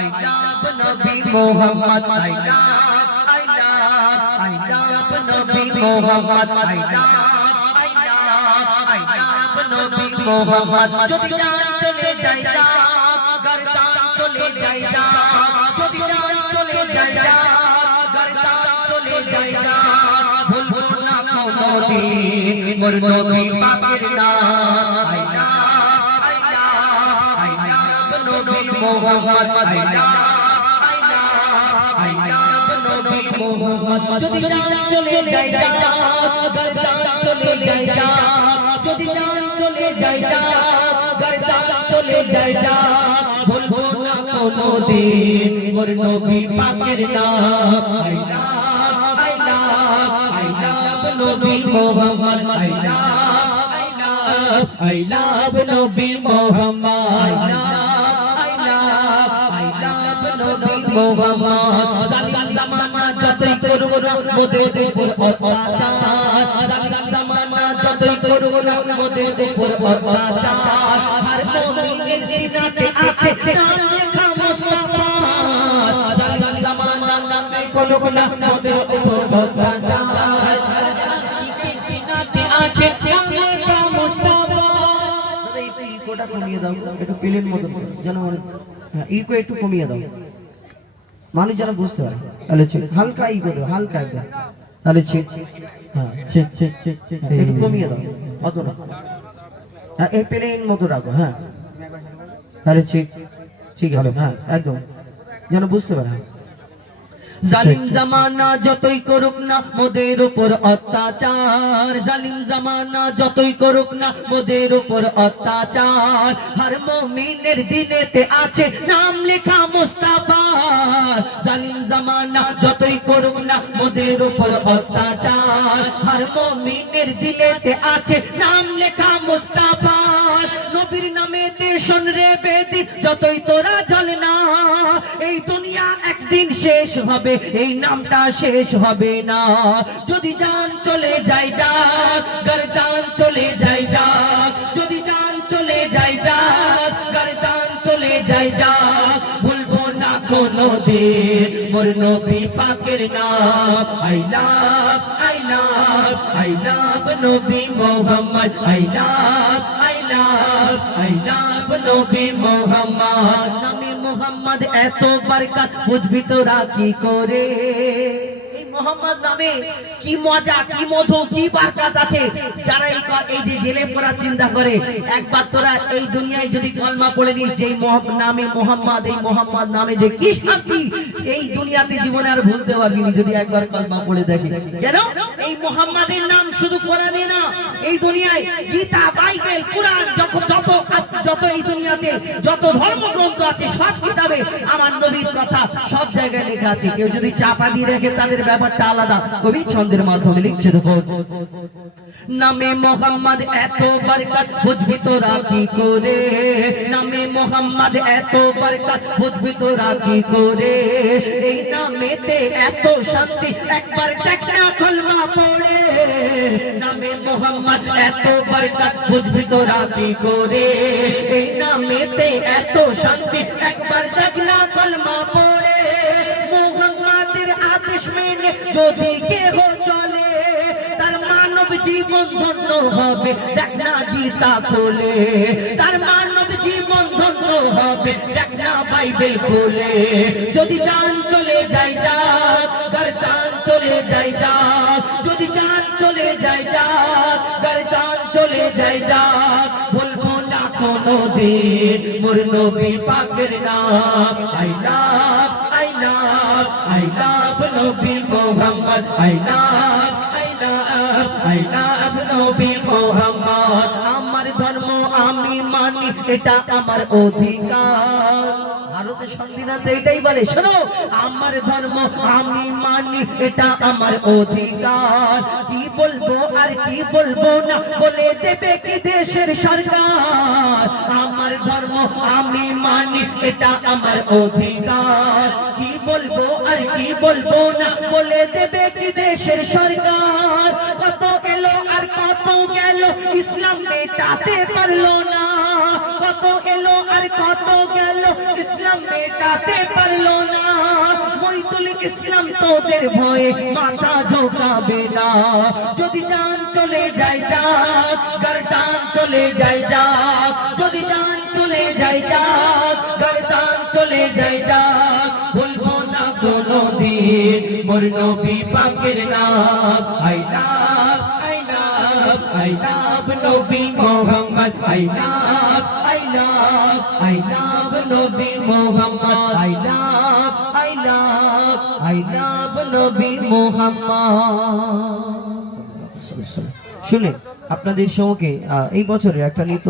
I love Nabi Muhammad, I love Nabi Muhammad, I love Nabi Muhammad. যদি জান চলে যায় যা, গর্দান চলে যায় যা, যদি জান চলে যায় যা, গর্দান চলে যায় যা, ভুলবো না কোনদিন মোর নবী পাকের নাম। I love Nabi Muhammad, I love Nabi Muhammad. যদি জান চলে যায় যা, গর্দান চলে যায় যা, যদি জান চলে যায় যা, গর্দান চলে যায় যা, ভুলবো না কোনদিন মোর নবী পাকের নাম। I love Nabi Muhammad, I love Nabi Muhammad, I love Nabi Muhammad. জালিম জামানা যতই করুক না মোদের উপর অত্যাচার, জালিম জামানা যতই করুক না মোদের উপর অত্যাচার, হর মুমিনের সিনাতে আছে নাম লেখা মুস্তাফা। জালিম জামানা নামে করুক না মোদের উপর অত্যাচার, হর মুমিনের সিনাতে আছে নাম লেখা মুস্তাফা। দাদা একটু ইকোটা কমিয়ে দাও, একটু প্লেন মতো যেন মনে, হ্যাঁ ইকো একটু কমিয়ে দাও, মানুষ যেন বুঝতে পারে। তাহলে হালকা ইকো দাও, হালকা একদম, তাহলে হ্যাঁ একটু কমিয়ে দাও, অত না, হ্যাঁ এই প্লেন মতো রাখো, হ্যাঁ তাহলে ঠিক আছে, হ্যাঁ একদম যেন বুঝতে পারে। জালিম জামানা যতই করুক না মোদের উপর অত্যাচার, জালিম জামানা যতই করুক না মোদের উপর অত্যাচার, হর মুমিনের দিনেতে আছে নাম লেখা মুস্তাফা। জালিম জামানা যতই করুক না মোদের উপর অত্যাচার, হর মুমিনের দিলেতে আছে নাম লেখা মুস্তাফা। নবীর নামেতে শোন রে বেদি যতই তোরা জ্বলে না, এই দুনিয়া একদিন শেষ হবে, এই নামটা শেষ হবে না। যদি জান চলে যায় যা, গর্দান চলে যায় যা, যদি জান চলে যায় যা, গর্দান চলে যায় যা, ভুলবো না কোনদিন মোর নবী পাকের নাম। I love Nabi Muhammad, I love Nabi Muhammad. নামে মোহাম্মদ এত বরকত বুঝবি তোরা কি করে, এই মোহাম্মদ নামে কি মজা, কি মধু, কি বরকত আছে। যারা এই যে জেলে পড়া চিন্তা করে, একবার তোরা এই দুনিয়ায় যদি কলমা পড়ে নিস যে নামে মোহাম্মদ, এই মোহাম্মদ নামে যে কি শান্তি, এই দুনিয়াতে জীবনে আর ভুলতে পারবি না যদি একবার কলমা পড়ে দেখি। কেন এই মোহাম্মদের নাম শুধু কোরআনে না, এই দুনিয়ায় গীতা, বাইবেল, কুরআন, যত এই দুনিয়াতে যত ধর্মগ্রন্থ আছে সব কিতাবে আমার নবীর কথা সব জায়গায় লেখা আছে। কেউ যদি চাপা দিয়ে রেখে তাদের ব্যাপারটা আলাদা, কবি ছন্দের মাধ্যমে লিখছে। দেখো নামে মোহাম্মদ এত বরকত বুঝবি তোরা কি করে, নামে মোহাম্মদ এত বরকত বুঝবি তোরা কি করে, এই নামেতে এত শান্তি একবার দেখ না কলমা পড়ে। নামে মোহাম্মদ এত বরকত বুঝবি তোরা কি করে, এই নামেতে এত শান্তি একবার দেখ না কলমা পড়ে। মোহাম্মদের আদেশ মেনে যদি কেহ চলে, তার মানব জীবন ধন্য হবে, দেখ না গীতা খোলে, তার মানব জীবন ধন্য হবে, দেখ না বাইবেল খোলে। যদি জান চলে যায় যা, গর্দান চলে যায় যা, যদি জান চলে যায় যা, গর্দান চলে যায় যা, ভুলবো না কোনদিন মোর নবী পাকের নাম। I love Nabi Muhammad, I love Nabi Muhammad. আমার ধর্ম আমি মানি, এটা আমার অধিকার। ভারতের সংবিধান এটাই বলে, শোনো আমার ধর্ম আমি মানি, এটা আমার অধিকার। কি বলবো আর কি বলবো না বলে দেবে কি দেশের সরকার। আমার ধর্ম আমি মানি, এটা আমার অধিকার। কি বলবো আর কি বলবো না বলে দেবে কি দেশের সরকার। কত এলো আর কত গেল, ইসলাম মেটাতে পারলো না। কত এলো আর কত গেল, ইসলাম মেটাতে পারলো না মইতুল ইসলাম তোদের ভয়ে মাথা ঝোঁকাবে না যদি জান চলে যায় যাক গর্দান চলে যায় যাক যদি জান চলে যায় যাক গর্দান চলে যায় যাক বলবো না কোনদিন মোর নবী পাকের নাম আই লাভ নবী মোহাম্মদ আই লাভ নবী মোহাম্মদ আই লাভ নবী মোহাম্মদ শুনে আপনাদের সঙ্গে এই বছরের একটা নৃত্য